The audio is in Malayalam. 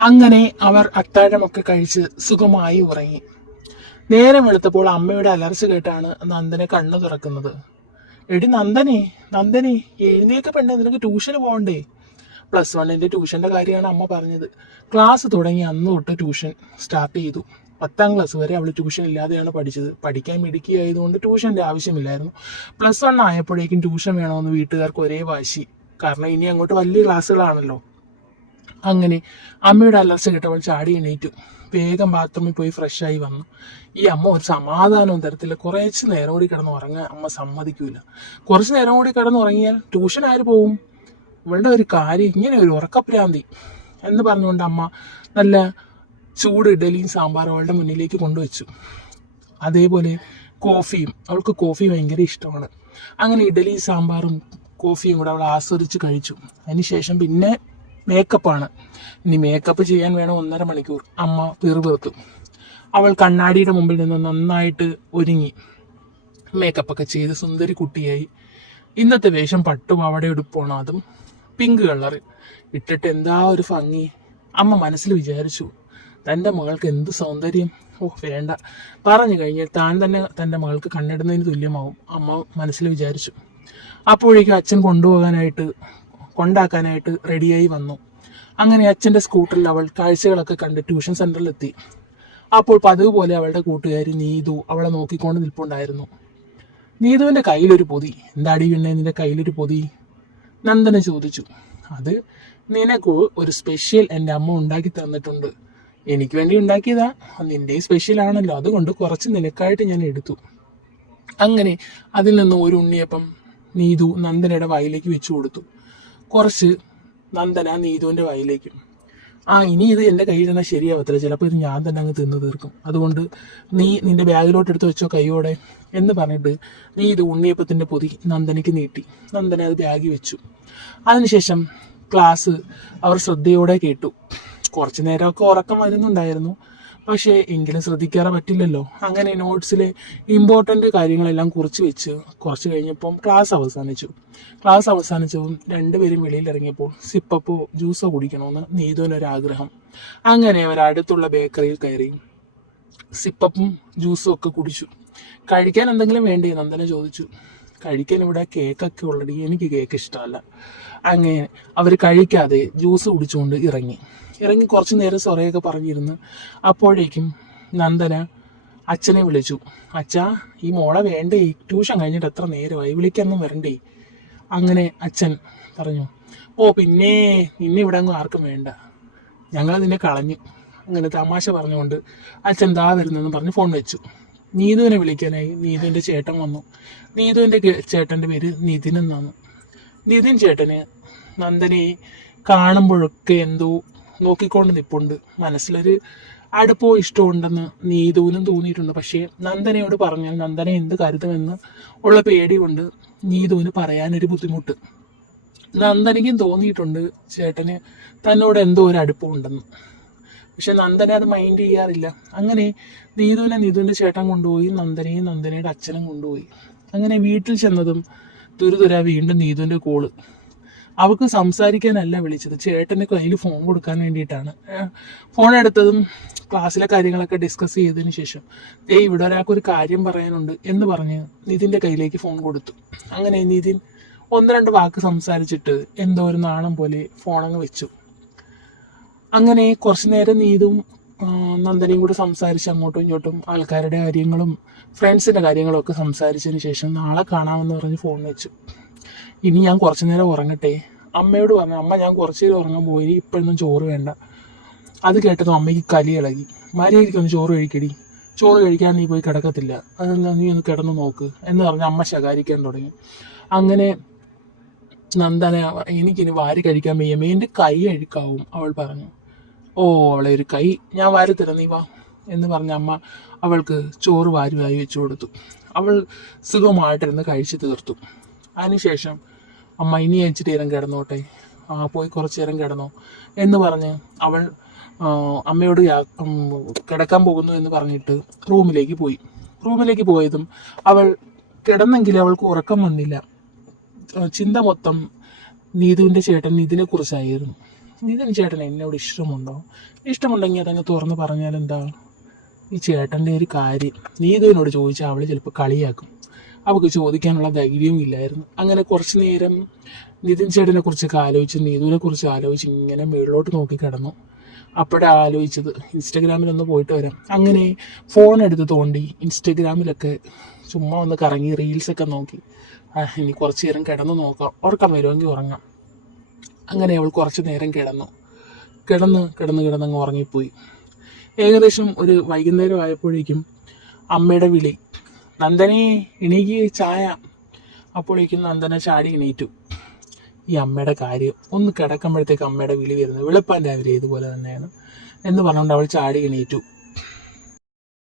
അങ്ങനെ അവർ അത്താഴമൊക്കെ കഴിച്ച് സുഖമായി ഉറങ്ങി. നേരം വെളുത്തപ്പോൾ അമ്മയുടെ അലർച്ച കേട്ടാണ് നന്ദനെ കണ്ണു തുറക്കുന്നത്. എടി നന്ദനെ, നന്ദനെ, എഴുന്നേക്ക് പെണ്ണെ, നിനക്ക് ട്യൂഷന് പോകണ്ടേ? +1 ട്യൂഷന്റെ കാര്യമാണ് അമ്മ പറഞ്ഞത്. ക്ലാസ് തുടങ്ങി അന്ന് തൊട്ട് ട്യൂഷൻ സ്റ്റാർട്ട് ചെയ്തു. 10ാം ക്ലാസ് വരെ അവൾ ട്യൂഷൻ ഇല്ലാതെയാണ് പഠിച്ചത്. പഠിക്കാൻ മിടുക്കിയായതുകൊണ്ട് ട്യൂഷന്റെ ആവശ്യമില്ലായിരുന്നു. +1 ആയപ്പോഴേക്കും ട്യൂഷൻ വേണമെന്ന് വീട്ടുകാർക്ക് ഒരേ വാശി. കാരണം ഇനി അങ്ങോട്ട് വലിയ ക്ലാസ്സുകളാണല്ലോ. അങ്ങനെ അമ്മയുടെ അലർച്ച കേട്ടവൾ ചാടി എണീറ്റു. വേഗം ബാത്റൂമിൽ പോയി ഫ്രഷായി വന്നു. ഈ അമ്മ ഒരു സമാധാനവും തരത്തില്ല. കുറച്ച് നേരം കൂടി കിടന്ന് ഉറങ്ങാൻ അമ്മ സമ്മതിക്കൂല. കുറച്ച് നേരം കൂടി കിടന്ന് ഉറങ്ങിയാൽ ട്യൂഷൻ ആര് പോവും? ഇവളുടെ ഒരു കാര്യം, ഇങ്ങനെ ഒരു ഉറക്കപ്രാന്തി എന്ന് പറഞ്ഞുകൊണ്ട് അമ്മ നല്ല ചൂട് ഇഡലിയും സാമ്പാറും അവളുടെ മുന്നിലേക്ക് കൊണ്ടുവച്ചു. അതേപോലെ കോഫിയും, അവൾക്ക് കോഫി ഭയങ്കര ഇഷ്ടമാണ്. അങ്ങനെ ഇഡലിയും സാമ്പാറും കോഫിയും കൂടെ അവൾ ആസ്വദിച്ച് കഴിച്ചു. അതിനുശേഷം പിന്നെ മേക്കപ്പാണ്. ഇനി മേക്കപ്പ് ചെയ്യാൻ വേണം 1.5 മണിക്കൂർ. അമ്മ പിറുപിറുത്തു. അവൾ കണ്ണാടിയുടെ മുമ്പിൽ നിന്ന് നന്നായിട്ട് ഒരുങ്ങി മേക്കപ്പൊക്കെ ചെയ്ത് സുന്ദരി കുട്ടിയായി. ഇന്നത്തെ വേഷം പട്ടുപാവാട ഉടുപ്പാണ്, അതും പിങ്ക് കളർ ഇട്ടിട്ട് എന്താ ഒരു ഭംഗി. അമ്മ മനസ്സിൽ വിചാരിച്ചു, തൻ്റെ മകൾക്ക് എന്ത് സൗന്ദര്യം. വേണ്ട, പറഞ്ഞു കഴിഞ്ഞാൽ താൻ തന്നെ തൻ്റെ മകൾക്ക് കണ്ണിടുന്നതിന് തുല്യമാവും, അമ്മ മനസ്സിൽ വിചാരിച്ചു. അപ്പോഴേക്കും അച്ഛൻ കൊണ്ടാക്കാനായിട്ട് റെഡിയായി വന്നു. അങ്ങനെ അച്ഛൻ്റെ സ്കൂട്ടറിൽ അവൾ കാഴ്ചകളൊക്കെ കണ്ട് ട്യൂഷൻ സെന്ററിലെത്തി. അപ്പോൾ പതിവ് പോലെ അവളുടെ കൂട്ടുകാരി നീതു അവളെ നോക്കിക്കൊണ്ട് നിൽപ്പുണ്ടായിരുന്നു. നീതുവിൻ്റെ കയ്യിലൊരു പൊതി. എന്താടി പിന്നെ നിന്റെ കയ്യിലൊരു പൊതി? നന്ദന ചോദിച്ചു. അത് നിനക്ക് ഒരു സ്പെഷ്യൽ എൻ്റെ അമ്മ ഉണ്ടാക്കി തന്നിട്ടുണ്ട്. എനിക്ക് വേണ്ടി ഉണ്ടാക്കിയതാ, നിന്റെയും സ്പെഷ്യൽ ആണല്ലോ, അതുകൊണ്ട് കുറച്ച് നിനക്കായിട്ട് ഞാൻ എടുത്തു. അങ്ങനെ അതിൽ നിന്ന് ഒരു ഉണ്ണിയപ്പം നീതു നന്ദനയുടെ വായിലേക്ക് വെച്ചു കൊടുത്തു. കുറച്ച് നന്ദന നീതുവിൻ്റെ വായിലേക്കും. ഇനി ഇത് എൻ്റെ കയ്യിൽ തന്നാൽ ശരിയാവത്തില്ല, ചിലപ്പോൾ ഇത് ഞാൻ തന്നെ അങ്ങ് തിന്നു തീർക്കും, അതുകൊണ്ട് നീ നിന്റെ ബാഗിലോട്ട് എടുത്ത് വെച്ചോ കൈയോടെ എന്ന് പറഞ്ഞിട്ട് നീതു ഉണ്ണിയപ്പത്തിൻ്റെ പൊതി നന്ദനയ്ക്ക് നീട്ടി. നന്ദന അത് ബാഗിൽ വെച്ചു. അതിനുശേഷം ക്ലാസ് അവർ ശ്രദ്ധയോടെ കേട്ടു. കുറച്ചു നേരമൊക്കെ ഉറക്കം വരുന്നുണ്ടായിരുന്നു, പക്ഷേ എങ്കിലും ശ്രദ്ധിക്കാതെ പറ്റില്ലല്ലോ. അങ്ങനെ നോട്ട്സിലെ ഇമ്പോർട്ടൻ്റ് കാര്യങ്ങളെല്ലാം കുറിച്ച് വെച്ച് കുറച്ച് കഴിഞ്ഞപ്പം ക്ലാസ് അവസാനിച്ചപ്പോൾ രണ്ടുപേരും വെളിയിലിറങ്ങിയപ്പോൾ സിപ്പപ്പോ ജ്യൂസോ കുടിക്കണമെന്ന് നീതുവിനൊരാഗ്രഹം. അങ്ങനെ അവർ അടുത്തുള്ള ബേക്കറിയിൽ കയറി സിപ്പപ്പും ജ്യൂസും ഒക്കെ കുടിച്ചു. കഴിക്കാൻ എന്തെങ്കിലും വേണ്ടേ? നന്ദന ചോദിച്ചു. കഴിക്കാൻ ഇവിടെ കേക്കൊക്കെ ഉള്ളടി, എനിക്ക് കേക്ക് ഇഷ്ടമല്ല. അങ്ങനെ അവർ കഴിക്കാതെ ജ്യൂസ് കുടിച്ചുകൊണ്ട് ഇറങ്ങി കുറച്ചു നേരം സൊറയൊക്കെ പറഞ്ഞിരുന്നു. അപ്പോഴേക്കും നന്ദന അച്ഛനെ വിളിച്ചു. അച്ഛാ, ഈ മോളെ വേണ്ടേ, ട്യൂഷൻ കഴിഞ്ഞിട്ട് എത്ര നേരമായി, വിളിക്കാനൊന്നും വരണ്ടേ? അങ്ങനെ അച്ഛൻ പറഞ്ഞു, പിന്നെ നിന്നെ ഇവിടെ അങ്ങ് ആർക്കും വേണ്ട, ഞങ്ങൾ നിന്നെ കളഞ്ഞു. അങ്ങനെ തമാശ പറഞ്ഞുകൊണ്ട് അച്ഛൻ ദാ വരുന്നെന്ന് പറഞ്ഞ് ഫോൺ വെച്ചു. നീതുവിനെ വിളിക്കാനായി നീതുവിൻ്റെ ചേട്ടൻ വന്നു. നീതുവിൻ്റെ ചേട്ടൻ്റെ പേര് നിതിൻ എന്നാണ്. നിതിൻ ചേട്ടന് നന്ദനയെ കാണുമ്പോഴൊക്കെ എന്തോ നോക്കിക്കൊണ്ട് നിൽപ്പുണ്ട്. മനസ്സിലൊരു അടുപ്പോ ഇഷ്ടമുണ്ടെന്ന് നീതുവിനും തോന്നിയിട്ടുണ്ട്. പക്ഷേ നന്ദനയോട് പറഞ്ഞാൽ നന്ദന എന്ത് കരുതുമെന്ന് ഉള്ള പേടി കൊണ്ട് നീതുവിന് പറയാനൊരു ബുദ്ധിമുട്ട്. നന്ദനയ്ക്കും തോന്നിയിട്ടുണ്ട് ചേട്ടന് തന്നോട് എന്തോ ഒരു അടുപ്പമുണ്ടെന്ന്. പക്ഷെ നന്ദന അത് മൈൻഡ് ചെയ്യാറില്ല. അങ്ങനെ നീതുവിൻ്റെ ചേട്ടൻ കൊണ്ടുപോയി, നന്ദനയുടെ അച്ഛനും കൊണ്ടുപോയി. അങ്ങനെ വീട്ടിൽ ചെന്നതും തുരുതുര വീണ്ടും നീതുവിൻ്റെ കോള്. അവൾക്ക് സംസാരിക്കാനല്ല വിളിച്ചത്, ചേട്ടൻ്റെ കയ്യിൽ ഫോൺ കൊടുക്കാൻ വേണ്ടിയിട്ടാണ്. ഫോൺ എടുത്തതും ക്ലാസ്സിലെ കാര്യങ്ങളൊക്കെ ഡിസ്കസ് ചെയ്തതിന് ശേഷം ഇവിടെ ഒരാൾക്കൊരു കാര്യം പറയാനുണ്ട് എന്ന് പറഞ്ഞ് നിതിൻ്റെ കയ്യിലേക്ക് ഫോൺ കൊടുത്തു. അങ്ങനെ നിതിൻ 1-2 വാക്ക് സംസാരിച്ചിട്ട് എന്തോ ഒരു നാണം പോലെ ഫോണങ്ങ് വെച്ചു. അങ്ങനെ കുറച്ചു നേരം നീതും നന്ദനയും കൂടെ സംസാരിച്ച് അങ്ങോട്ടും ഇങ്ങോട്ടും ആൾക്കാരുടെ കാര്യങ്ങളും ഫ്രണ്ട്സിൻ്റെ കാര്യങ്ങളും ഒക്കെ സംസാരിച്ചതിന് ശേഷം നാളെ കാണാമെന്ന് പറഞ്ഞ് ഫോൺ വെച്ചു. ഇനി ഞാൻ കുറച്ചു നേരം ഉറങ്ങട്ടെ, അമ്മയോട് പറഞ്ഞു. അമ്മ ഞാൻ കുറച്ചു നേരം ഉറങ്ങാൻ പോയി, ഇപ്പോഴൊന്നും ചോറ് വേണ്ട. അത് കേട്ടതും അമ്മയ്ക്ക് കലി ഇളകി. മര്യാദയ്ക്കൊന്ന് ചോറ് കഴിക്കടി, ചോറ് കഴിക്കാൻ നീ പോയി കിടക്കത്തില്ല, അതെന്താ നീ ഒന്ന് കിടന്ന് നോക്ക് എന്ന് പറഞ്ഞ് അമ്മ ശകാരിക്കാൻ തുടങ്ങി. അങ്ങനെ നന്ദന എനിക്കിനി വാരി കഴിക്കാൻ വയ്യ, എൻ്റെ കൈ അഴുക്കാവും അവൾ പറഞ്ഞു. അവളെ ഒരു കൈ ഞാൻ വാരി തരാം, നീ വാ എന്ന് പറഞ്ഞ അമ്മ അവൾക്ക് ചോറ് വാരി വെച്ചു കൊടുത്തു. അവൾ സുഖമായിട്ടിരുന്ന് കഴിച്ചു തീർത്തു. അതിനുശേഷം അമ്മ ഇനി അയച്ചിട്ട് നേരം കിടന്നോട്ടെ, പോയി കുറച്ച് നേരം കിടന്നോ എന്ന് പറഞ്ഞ് അവൾ അമ്മയോട് കിടക്കാൻ പോകുന്നു എന്ന് പറഞ്ഞിട്ട് റൂമിലേക്ക് പോയതും അവൾ കിടന്നെങ്കിലും അവൾക്ക് ഉറക്കം വന്നില്ല. ചിന്ത മൊത്തം നീതുവിൻ്റെ ചേട്ടൻ നിതിനെ കുറിച്ചായിരുന്നു. നിതിൻ ചേട്ടൻ എന്നോട് ഇഷ്ടമുണ്ടോ? ഇഷ്ടമുണ്ടെങ്കിൽ അതങ്ങ് തുറന്ന് പറഞ്ഞാൽ എന്താ? ഈ ചേട്ടൻ്റെ ഒരു കാര്യം നീതുവിനോട് ചോദിച്ചാൽ അവൾ ചിലപ്പോൾ കളിയാക്കും. അവൾക്ക് ചോദിക്കാനുള്ള ധൈര്യവും ഇല്ലായിരുന്നു. അങ്ങനെ കുറച്ച് നേരം നിതിൻ ചേട്ടനെ കുറിച്ചൊക്കെ ആലോചിച്ച് നീതുവിനെ കുറിച്ച് ആലോചിച്ച് ഇങ്ങനെ മുകളിലോട്ട് നോക്കി കിടന്നു. അപ്പോഴാണ് ആലോചിച്ചത് ഇൻസ്റ്റഗ്രാമിലൊന്ന് പോയിട്ട് വരാം. അങ്ങനെ ഫോൺ എടുത്ത് തോണ്ടി ഇൻസ്റ്റഗ്രാമിലൊക്കെ ചുമ്മാ ഒന്ന് കറങ്ങി റീൽസൊക്കെ നോക്കി. ഇനി കുറച്ച് നേരം കിടന്ന് നോക്കാം, ഉറക്കം വരുമെങ്കിൽ ഉറങ്ങാം. അങ്ങനെ അവൾ കുറച്ച് നേരം കിടന്നങ്ങ് ഉറങ്ങിപ്പോയി. ഏകദേശം ഒരു വൈകുന്നേരം ആയപ്പോഴേക്കും അമ്മയുടെ വിളി, നന്ദനെ എണീക്ക് ചായ. അപ്പോഴേക്കും നന്ദന ചാടി എണീറ്റു. ഈ അമ്മയുടെ കാര്യം ഒന്ന് കിടക്കുമ്പോഴത്തേക്ക് അമ്മയുടെ വിളി വരുന്നത് വെളുപ്പാൻ രാവിലെ ഇതുപോലെ തന്നെയാണ് എന്ന് പറഞ്ഞുകൊണ്ട് അവൾ ചാടി എണീറ്റു.